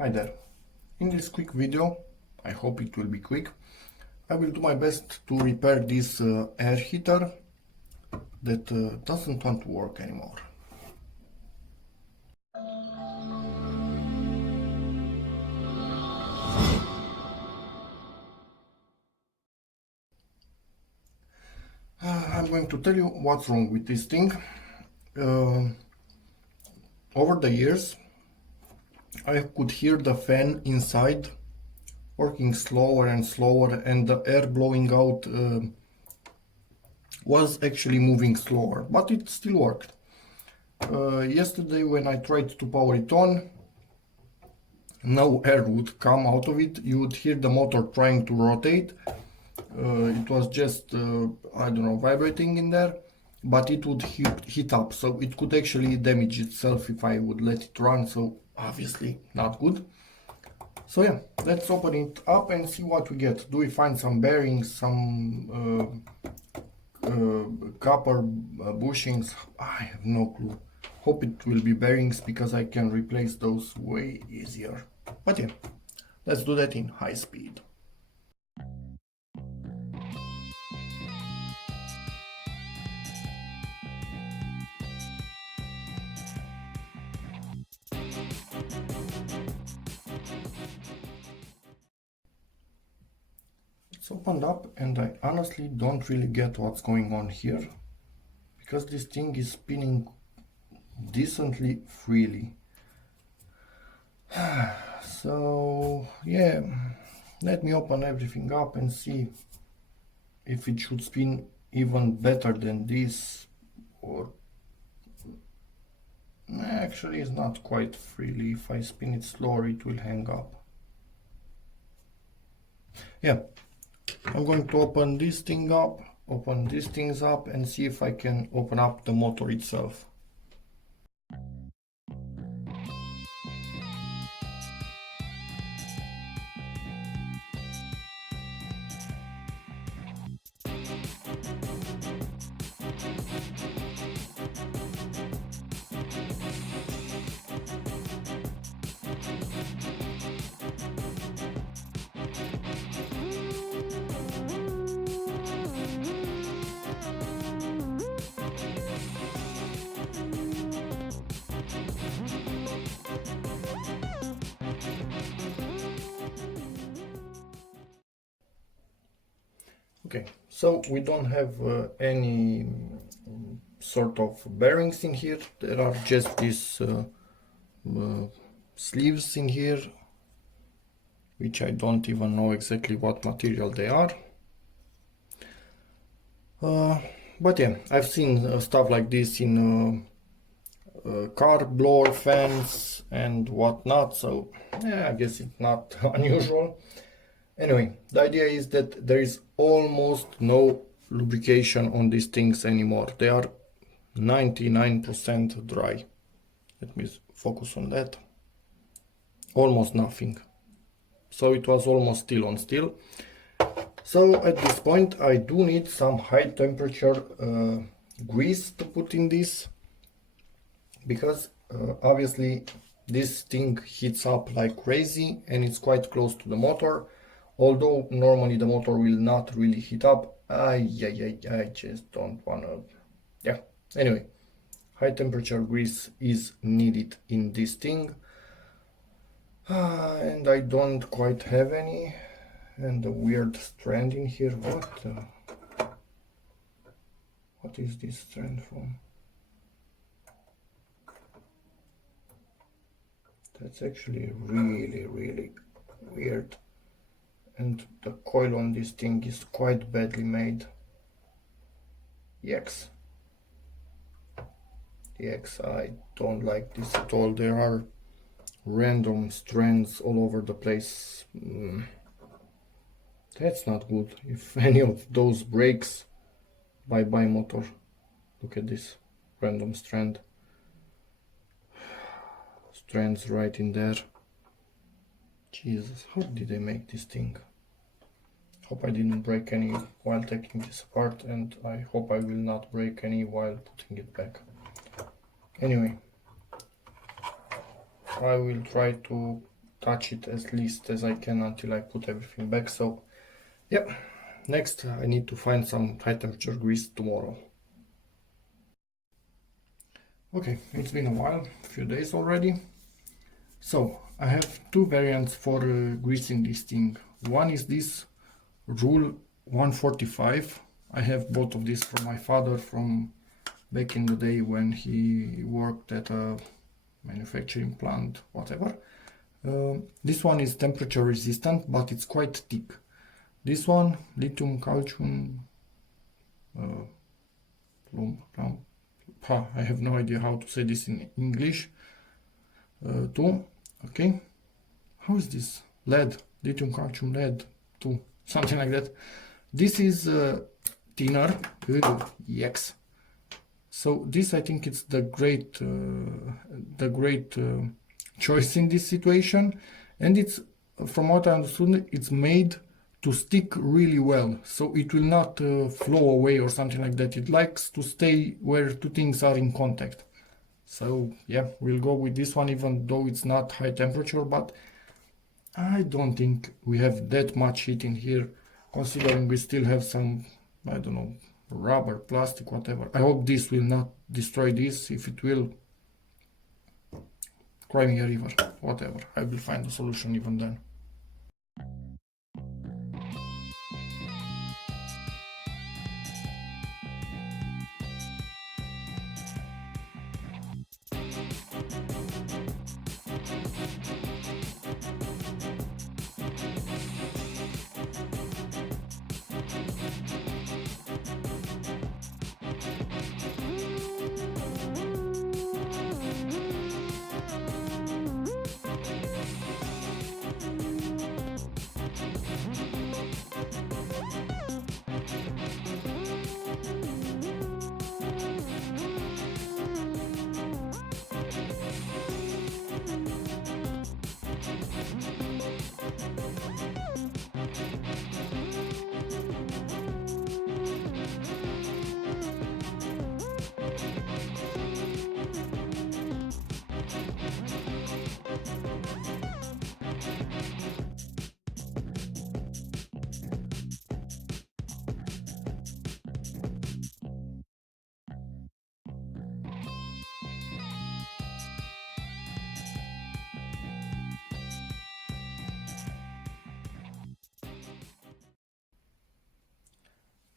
Hi there. In this quick video, I hope it will be quick, I will do my best to repair this air heater that doesn't want to work anymore. I'm going to tell you what's wrong with this thing. Over the years, I could hear the fan inside working slower and slower, and the air blowing out was actually moving slower, but it still worked. Yesterday when I tried to power it on, no air would come out of it. You would hear the motor trying to rotate. It was just, I don't know, vibrating in there, but it would heat up, so it could actually damage itself if I would let it run, so obviously not good. So yeah, let's open it up and see what we get. Do we find some bearings, some copper bushings? I have no clue. Hope it will be bearings because I can replace those way easier. But yeah, let's do that in high speed. It's opened up and I honestly don't really get what's going on here, because this thing is spinning decently freely. So yeah, let me open everything up and see if it should spin even better than this, or actually it's not quite freely. If I spin it slower it will hang up. Yeah, I'm going to open this thing up, open these things up, and see if I can open up the motor itself. Okay, so we don't have any sort of bearings in here. There are just these sleeves in here, which I don't even know exactly what material they are. But yeah, I've seen stuff like this in car blower fans and whatnot, so yeah, I guess it's not unusual. Anyway, the idea is that there is almost no lubrication on these things anymore. They are 99% dry. Let me focus on that. Almost nothing. So it was almost steel on steel. So at this point I do need some high temperature grease to put in this, because obviously this thing heats up like crazy and it's quite close to the motor. Although normally the motor will not really heat up, I just don't wanna, yeah. Anyway, high temperature grease is needed in this thing, and I don't quite have any. And the weird strand in here, what is this strand from? That's actually really weird. And the coil on this thing is quite badly made. Yikes. I don't like this at all. There are random strands all over the place. That's not good. If any of those breaks, bye bye motor. Look at this random strands right in there. Jesus, how did they make this thing? Hope I didn't break any while taking this apart, and I hope I will not break any while putting it back. Anyway, I will try to touch it as least as I can until I put everything back. So yeah, next I need to find some high temperature grease tomorrow. Okay, it's been a while, a few days already. So I have two variants for greasing this thing. One is this Rule 145. I have both of these from my father from back in the day when he worked at a manufacturing plant, whatever. This one is temperature resistant, but it's quite thick. This one, lithium, calcium, I have no idea how to say this in English. Two, okay. How is this? Lead, lithium, calcium, lead, two, something like that. This is thinner. Yikes. So this, I think, it's the great choice in this situation, and it's, from what I understood, it's made to stick really well, so it will not flow away or something like that. It likes to stay where two things are in contact. So yeah, we'll go with this one, even though it's not high temperature, but I don't think we have that much heat in here, considering we still have some, I don't know, rubber, plastic, whatever. I hope this will not destroy this. If it will, cry me a river, whatever. I will find a solution even then.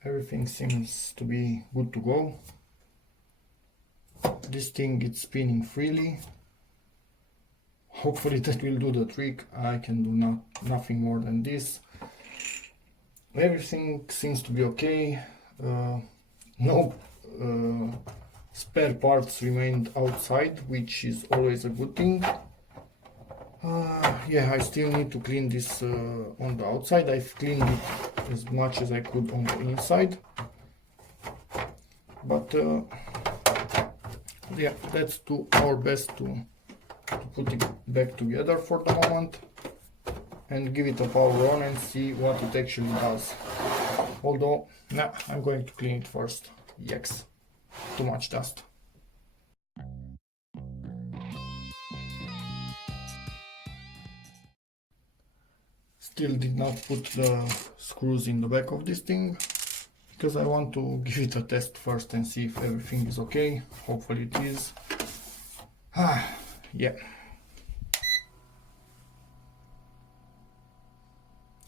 Everything seems to be good to go. This thing is spinning freely. Hopefully that will do the trick. I can do nothing more than this. Everything seems to be okay. No spare parts remained outside, which is always a good thing. Yeah, I still need to clean this on the outside. I've cleaned it as much as I could on the inside, but yeah, let's do our best to put it back together for the moment and give it a power on and see what it actually does. Although, nah, I'm going to clean it first. Yikes, too much dust. Still did not put the screws in the back of this thing, because I want to give it a test first and see if everything is okay. Hopefully it is. Yeah.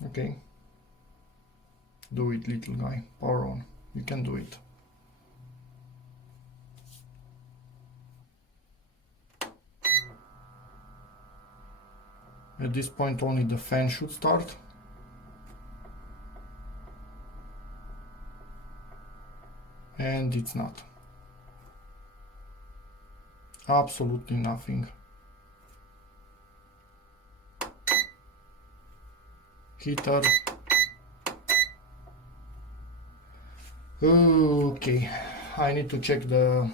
Okay. Do it, little guy. Power on. You can do it. At this point only the fan should start. And it's not. Absolutely nothing. Heater. Okay, I need to check the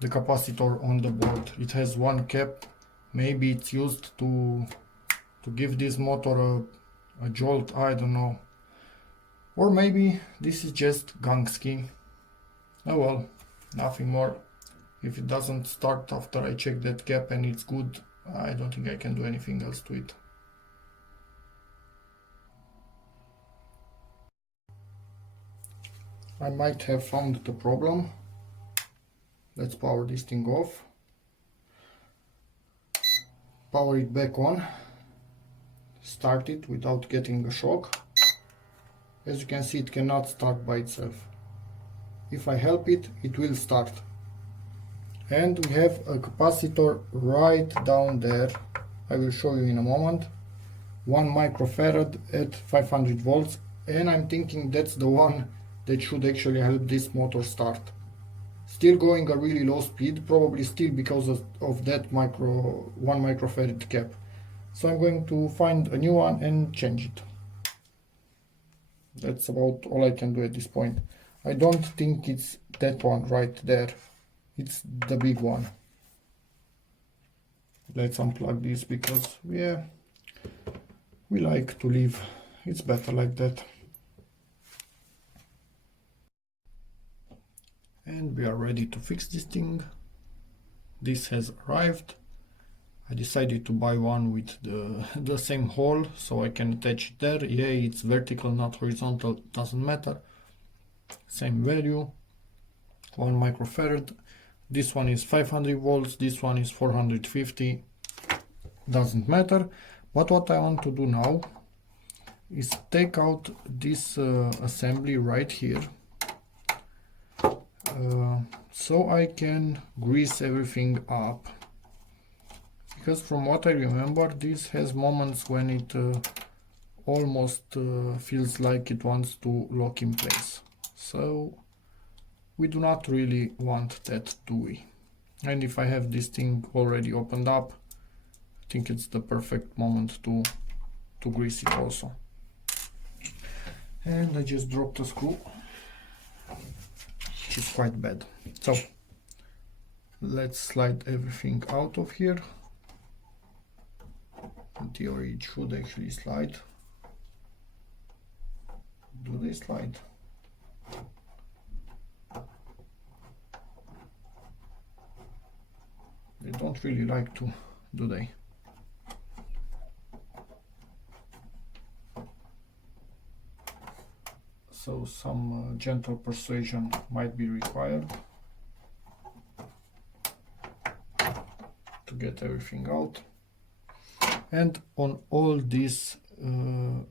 capacitor on the board. It has one cap. Maybe it's used to give this motor a jolt, I don't know. Or maybe this is just gang scheme. Oh well, nothing more. If it doesn't start after I check that cap and it's good, I don't think I can do anything else to it. I might have found the problem. Let's power this thing off. Power it back on. Start it without getting a shock. As you can see, it cannot start by itself. If I help it, it will start. And we have a capacitor right down there. I will show you in a moment. 1 microfarad at 500 volts, and I'm thinking that's the one that should actually help this motor start. Still going a really low speed, probably still because of that 1 microfarad cap. So I'm going to find a new one and change it. That's about all I can do at this point. I don't think it's that one right there. It's the big one. Let's unplug this because, yeah, we like to leave. It's better like that. And we are ready to fix this thing. This has arrived. I decided to buy one with the same hole so I can attach it there. Yeah, it's vertical, not horizontal, doesn't matter. Same value, 1 microfarad. This one is 500 volts, this one is 450. Doesn't matter. But what I want to do now is take out this assembly right here. So I can grease everything up. Because from what I remember, this has moments when it almost feels like it wants to lock in place. So we do not really want that, do we? And if I have this thing already opened up, I think it's the perfect moment to grease it also. And I just dropped a screw, which is quite bad. So let's slide everything out of here. In theory it should actually slide. Do they slide? They don't really like to, do they? So some gentle persuasion might be required to get everything out. And on all these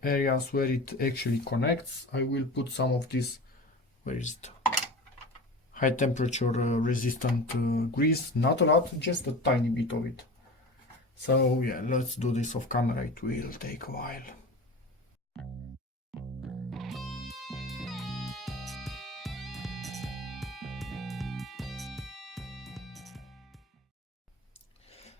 areas where it actually connects, I will put some of this, where is it? High temperature resistant grease. Not a lot, just a tiny bit of it. So yeah, let's do this off camera, it will take a while.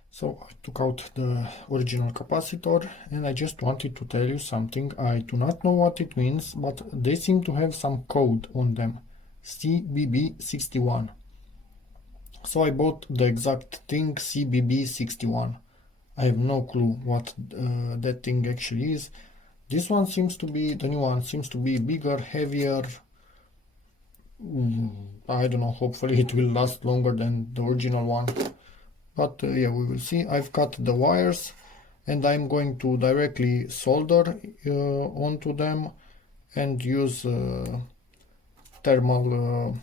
So I took out the original capacitor and I just wanted to tell you something. I do not know what it means, but they seem to have some code on them. CBB61. So I bought the exact thing, CBB61. I have no clue what that thing actually is. This one seems to be, the new one seems to be bigger, heavier. I don't know, hopefully it will last longer than the original one. But yeah, we will see. I've cut the wires and I'm going to directly solder onto them and use thermal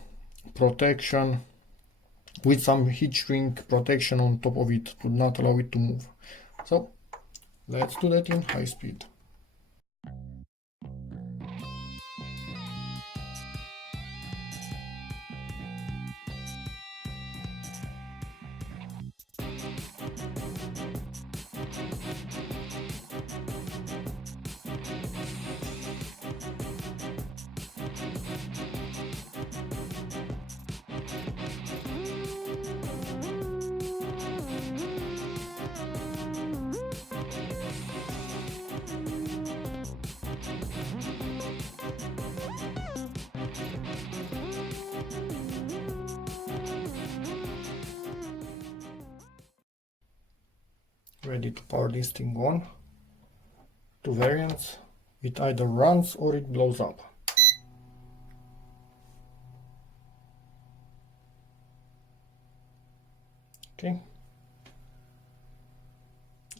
protection with some heat shrink protection on top of it to not allow it to move. So let's do that in high speed. Ready to power this thing on. Two variants. It either runs or it blows up. Okay.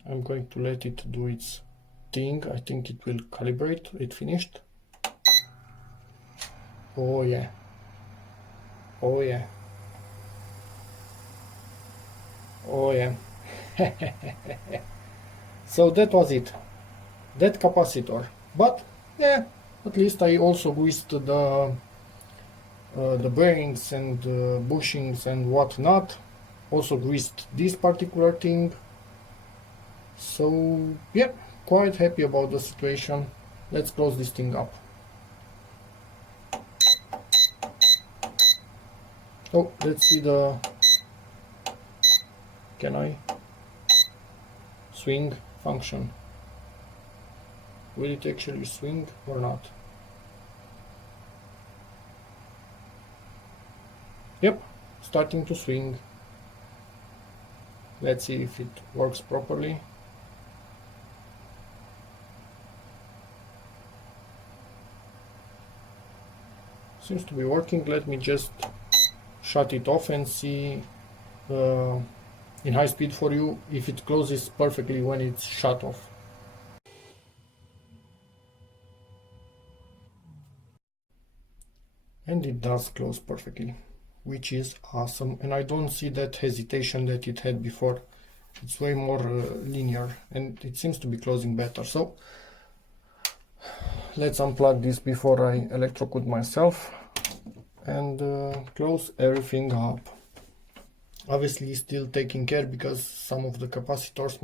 I'm going to let it do its thing. I think it will calibrate. It finished. Oh yeah. Oh yeah. Oh yeah. So that was it. That capacitor. But yeah, at least I also greased the bearings and bushings and whatnot. Also greased this particular thing. So yeah, quite happy about the situation. Let's close this thing up. Oh, let's see the... Can I swing function? Will it actually swing or not? Yep, starting to swing. Let's see if it works properly. Seems to be working. Let me just shut it off and see in high speed for you if it closes perfectly when it's shut off. And it does close perfectly, which is awesome. And I don't see that hesitation that it had before. It's way more linear and it seems to be closing better. So let's unplug this before I electrocute myself and close everything up. Obviously still taking care because some of the capacitors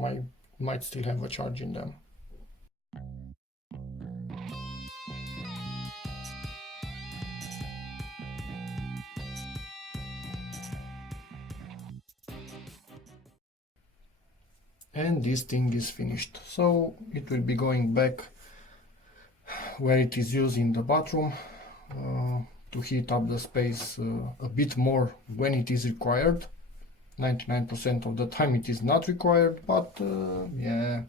might still have a charge in them. And this thing is finished. So it will be going back where it is used in the bathroom to heat up the space a bit more when it is required. 99% of the time it is not required, but yeah,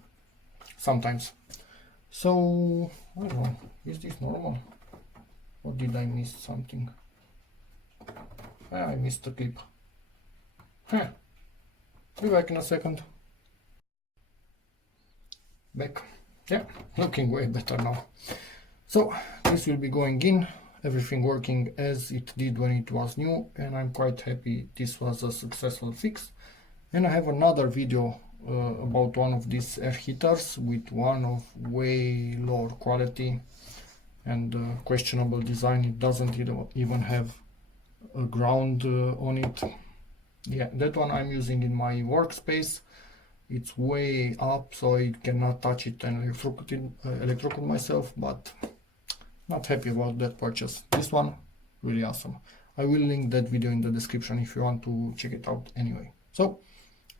sometimes. So I don't know, is this normal or did I miss something? I missed the clip. Huh. Be back in a second. Back. Yeah, looking way better now. So this will be going in, everything working as it did when it was new, and I'm quite happy this was a successful fix. And I have another video about one of these air heaters with one of way lower quality and questionable design. It doesn't even have a ground on it. Yeah, that one I'm using in my workspace. It's way up, so I cannot touch it and electrocute myself, but not happy about that purchase. This one, really awesome. I will link that video in the description if you want to check it out anyway. So,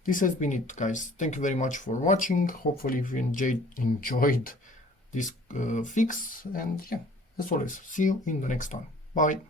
this has been it, guys. Thank you very much for watching. Hopefully you enjoyed this fix, and yeah, as always, see you in the next one. Bye.